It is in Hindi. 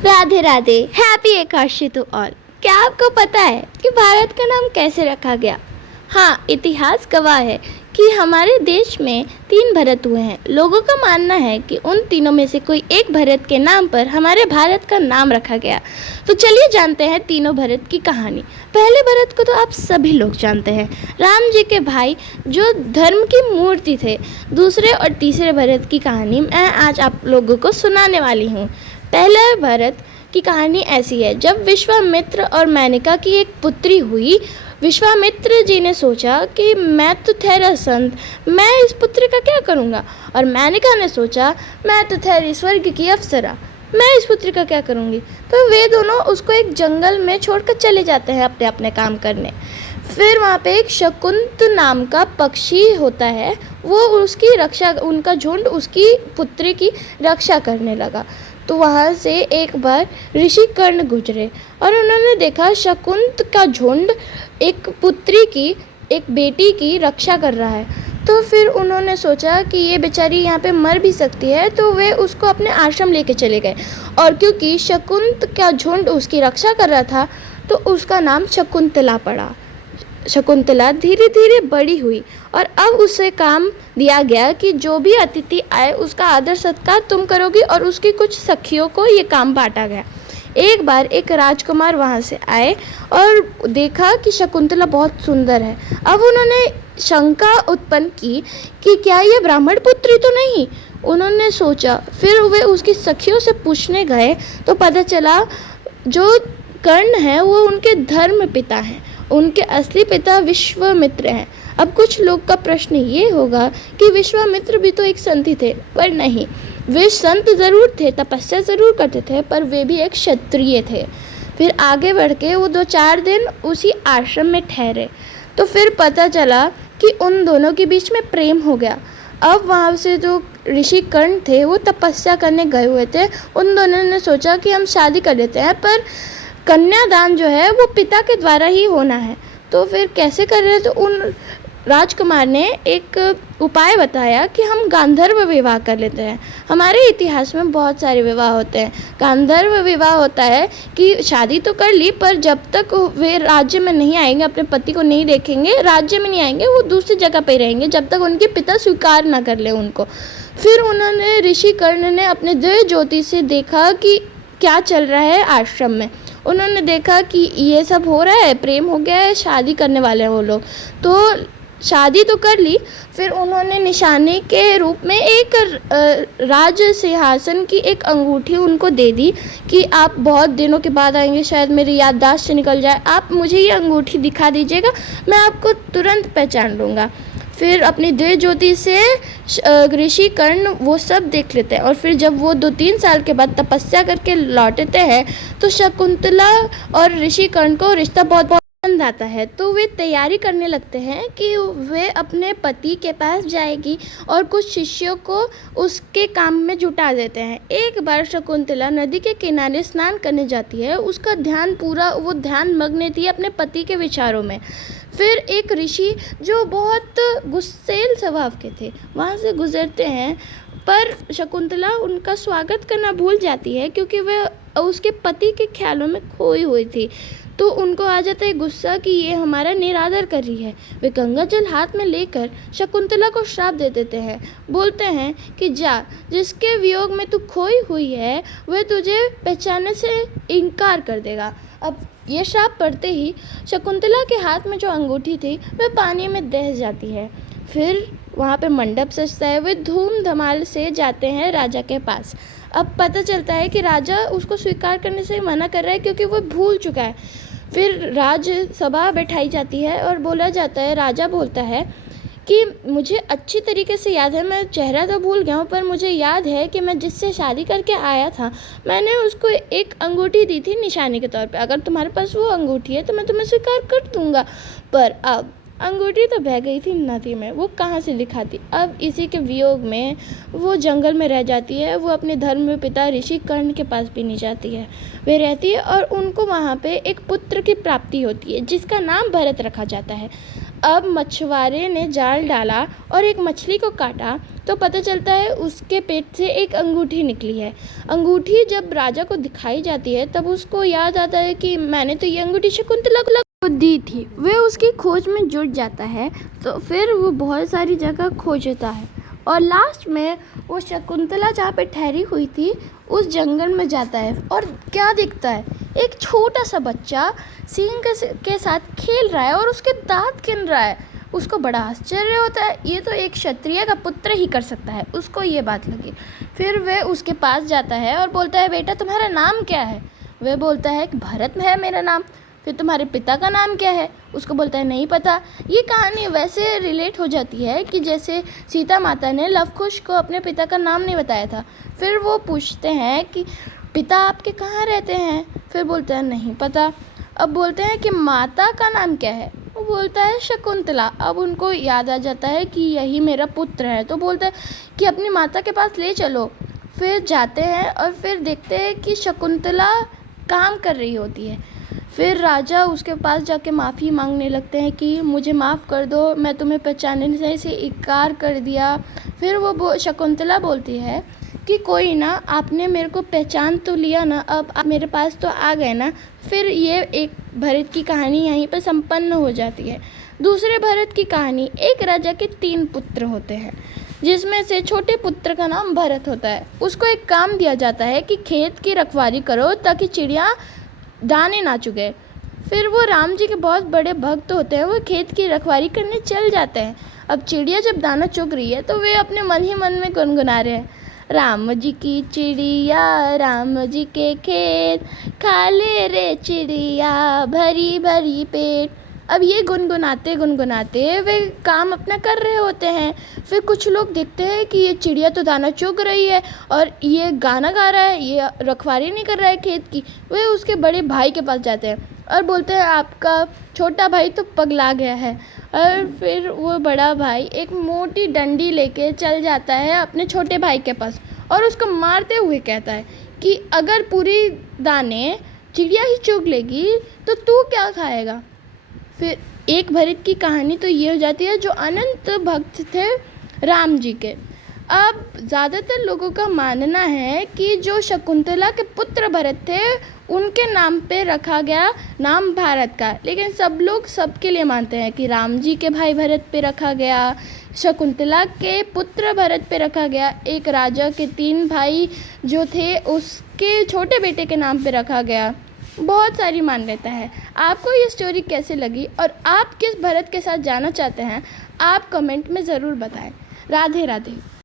Radhe Radhe, happy Ekadashi to all. क्या आपको पता है कि भारत का नाम कैसे रखा गया? हाँ, इतिहास गवाह है कि हमारे देश में 3 भरत हुए हैं। लोगों का मानना है कि उन तीनों में से कोई एक भरत के नाम पर हमारे भारत का नाम रखा गया। तो चलिए जानते हैं तीनों भरत की कहानी। पहले भरत को तो आप सभी लोग जानते हैं, राम जी के भाई जो धर्म की मूर्ति थे। दूसरे और तीसरे भरत की कहानी मैं आज आप लोगों को सुनाने वाली हूँ। पहले भरत की कहानी ऐसी है, जब विश्वामित्र और मेनका की एक पुत्री हुई। विश्वामित्र जी ने सोचा कि मैं तो ठहरा संत, मैं इस पुत्र का क्या करूँगा। और मेनका ने सोचा मैं तो ठहरी स्वर्ग की अप्सरा, मैं इस पुत्र का क्या करूँगी। तो वे दोनों उसको एक जंगल में छोड़कर चले जाते हैं अपने अपने काम करने। फिर वहाँ पे एक शकुंत नाम का पक्षी होता है, वो उसकी रक्षा, उनका झुंड उसकी पुत्री की रक्षा करने लगा। तो वहाँ से एक बार ऋषि कर्ण गुजरे और उन्होंने देखा शकुंत का झुंड एक पुत्री की, एक बेटी की रक्षा कर रहा है। तो फिर उन्होंने सोचा कि ये बेचारी यहाँ पे मर भी सकती है, तो वे उसको अपने आश्रम लेके चले गए। और क्योंकि शकुंत का झुंड उसकी रक्षा कर रहा था, तो उसका नाम शकुंतला पड़ा। शकुंतला धीरे धीरे बड़ी हुई और अब उसे काम दिया गया कि जो भी अतिथि आए उसका आदर सत्कार तुम करोगी, और उसकी कुछ सखियों को ये काम बांटा गया। एक बार एक राजकुमार वहाँ से आए और देखा कि शकुंतला बहुत सुंदर है। अब उन्होंने शंका उत्पन्न की कि क्या ये ब्राह्मण पुत्री तो नहीं। उन्होंने सोचा, फिर वे उसकी सखियों से पूछने गए तो पता चला जो कर्ण है वो उनके धर्म पिता हैं, उनके असली पिता विश्वामित्र हैं। अब कुछ लोग का प्रश्न ये होगा कि विश्वामित्र भी तो एक संत ही थे, पर नहीं, वे संत ज़रूर थे, तपस्या ज़रूर करते थे, पर वे भी एक क्षत्रिय थे। फिर आगे बढ़ के वो 2-4 दिन उसी आश्रम में ठहरे, तो फिर पता चला कि उन दोनों के बीच में प्रेम हो गया। अब वहाँ से जो ऋषि कर्ण थे वो तपस्या करने गए हुए थे। उन दोनों ने सोचा कि हम शादी कर लेते हैं, पर कन्यादान जो है वो पिता के द्वारा ही होना है। तो फिर कैसे कर रहे, तो उन राजकुमार ने एक उपाय बताया कि हम गांधर्व विवाह कर लेते हैं। हमारे इतिहास में बहुत सारे विवाह होते हैं। गांधर्व विवाह होता है कि शादी तो कर ली, पर जब तक वे राज्य में नहीं आएंगे, अपने पति को नहीं देखेंगे, राज्य में नहीं आएंगे, वो दूसरी जगह पे रहेंगे जब तक उनके पिता स्वीकार ना कर ले उनको। फिर उन्होंने, ऋषि कर्ण ने अपने दिव्य ज्योति से देखा कि क्या चल रहा है आश्रम में। उन्होंने देखा कि ये सब हो रहा है, प्रेम हो गया है, शादी करने वाले हैं वो लोग। तो शादी तो कर ली। फिर उन्होंने निशानी के रूप में एक राज सिंहासन की एक अंगूठी उनको दे दी कि आप बहुत दिनों के बाद आएंगे, शायद मेरी याददाश्त से निकल जाए, आप मुझे ये अंगूठी दिखा दीजिएगा, मैं आपको तुरंत पहचान लूँगा। फिर अपनी दिव्य ज्योति से ऋषि कर्ण वो सब देख लेते हैं, और फिर जब वो 2-3 साल के बाद तपस्या करके लौटते हैं तो शकुंतला और ऋषि कर्ण को रिश्ता बहुत पसंद आता है। तो वे तैयारी करने लगते हैं कि वे अपने पति के पास जाएगी और कुछ शिष्यों को उसके काम में जुटा देते हैं। एक बार शकुंतला नदी के किनारे स्नान करने जाती है, उसका ध्यान पूरा, वो ध्यान मग्न थी अपने पति के विचारों में। फिर एक ऋषि जो बहुत गुस्सैल स्वभाव के थे वहाँ से गुजरते हैं, पर शकुंतला उनका स्वागत करना भूल जाती है क्योंकि वह उसके पति के ख्यालों में खोई हुई थी। तो उनको आ जाता है गुस्सा कि ये हमारा निरादर कर रही है। वे गंगा जल हाथ में लेकर शकुंतला को श्राप दे देते हैं। बोलते हैं कि जा, जिसके वियोग में तू खोई हुई है वह तुझे पहचानने से इनकार कर देगा। अब ये श्राप पड़ते ही शकुंतला के हाथ में जो अंगूठी थी वह पानी में दह जाती है। फिर वहाँ पे मंडप सजता है, वे धूम धमाल से जाते हैं राजा के पास। अब पता चलता है कि राजा उसको स्वीकार करने से मना कर रहा है क्योंकि वो भूल चुका है। फिर राजसभा बैठाई जाती है और बोला जाता है, राजा बोलता है कि मुझे अच्छी तरीके से याद है, मैं चेहरा तो भूल गया हूँ, पर मुझे याद है कि मैं जिससे शादी करके आया था मैंने उसको एक अंगूठी दी थी निशानी के तौर पे। अगर तुम्हारे पास वो अंगूठी है तो मैं तुम्हें स्वीकार कर दूँगा। पर अब अंगूठी तो बह गई थी नदी में, वो कहाँ से दिखाती। अब इसी के वियोग में वो जंगल में रह जाती है। वो अपने धर्म पिता ऋषि कर्ण के पास भी नहीं जाती है, वे रहती है और उनको वहाँ पे एक पुत्र की प्राप्ति होती है जिसका नाम भरत रखा जाता है। अब मछुआरे ने जाल डाला और एक मछली को काटा तो पता चलता है उसके पेट से एक अंगूठी निकली है। अंगूठी जब राजा को दिखाई जाती है तब उसको याद आता है कि मैंने तो ये अंगूठी शकुंतला को दी थी। वह उसकी खोज में जुट जाता है, तो फिर वो बहुत सारी जगह खोजता है और लास्ट में वो शकुंतला जहाँ पे ठहरी हुई थी उस जंगल में जाता है और क्या दिखता है, एक छोटा सा बच्चा सिंह के साथ खेल रहा है और उसके दांत गिन रहा है। उसको बड़ा आश्चर्य होता है, ये तो एक क्षत्रिय का पुत्र ही कर सकता है। उसको ये बात लगी। फिर वह उसके पास जाता है और बोलता है, बेटा तुम्हारा नाम क्या है? वह बोलता है कि भरत है मेरा नाम। फिर तुम्हारे पिता का नाम क्या है? उसको बोलता है नहीं पता। ये कहानी वैसे रिलेट हो जाती है कि जैसे सीता माता ने लव कुश को अपने पिता का नाम नहीं बताया था। फिर वो पूछते हैं कि पिता आपके कहाँ रहते हैं? फिर बोलते हैं नहीं पता। अब बोलते हैं कि माता का नाम क्या है? वो बोलता है शकुंतला। अब उनको याद आ जाता है कि यही मेरा पुत्र है, तो बोलते हैं कि अपनी माता के पास ले चलो। फिर जाते हैं और फिर देखते हैं कि शकुंतला काम कर रही होती है। फिर राजा उसके पास जाके माफ़ी मांगने लगते हैं कि मुझे माफ़ कर दो, मैं तुम्हें पहचानने से इनकार कर दिया। फिर वो शकुंतला बोलती है कि कोई ना, आपने मेरे को पहचान तो लिया ना, अब आप मेरे पास तो आ गए ना। फिर ये एक भरत की कहानी यहीं पर संपन्न हो जाती है। दूसरे भरत की कहानी, एक राजा के 3 पुत्र होते हैं जिसमें से छोटे पुत्र का नाम भरत होता है। उसको एक काम दिया जाता है कि खेत की रखवाली करो ताकि चिड़िया दाने ना चुगे। फिर वो राम जी के बहुत बड़े भक्त होते हैं, वो खेत की रखवाली करने चल जाते हैं। अब चिड़िया जब दाना चुग रही है तो वे अपने मन ही मन में गुनगुना रहे हैं, राम जी की चिड़िया राम जी के खेत, खा ले रे चिड़िया भरी भरी पेट। अब ये गुनगुनाते गुनगुनाते वे काम अपना कर रहे होते हैं। फिर कुछ लोग देखते हैं कि ये चिड़िया तो दाना चुग रही है और ये गाना गा रहा है, ये रखवाली नहीं कर रहा है खेत की। वे उसके बड़े भाई के पास जाते हैं और बोलते हैं आपका छोटा भाई तो पगला गया है। और फिर वो बड़ा भाई एक मोटी डंडी लेके चल जाता है अपने छोटे भाई के पास और उसको मारते हुए कहता है कि अगर पूरी दाने चिड़िया ही चुग लेगी तो तू क्या खाएगा। फिर एक भरत की कहानी तो ये हो जाती है जो अनंत भक्त थे राम जी के। अब ज़्यादातर लोगों का मानना है कि जो शकुंतला के पुत्र भरत थे उनके नाम पे रखा गया नाम भारत का, लेकिन सब लोग सबके लिए मानते हैं कि राम जी के भाई भरत पे रखा गया, शकुंतला के पुत्र भरत पे रखा गया, एक राजा के 3 भाई जो थे उसके छोटे बेटे के नाम पे रखा गया। बहुत सारी मान्यता है। आपको ये स्टोरी कैसे लगी और आप किस भरत के साथ जाना चाहते हैं, आप कमेंट में ज़रूर बताएं। राधे राधे।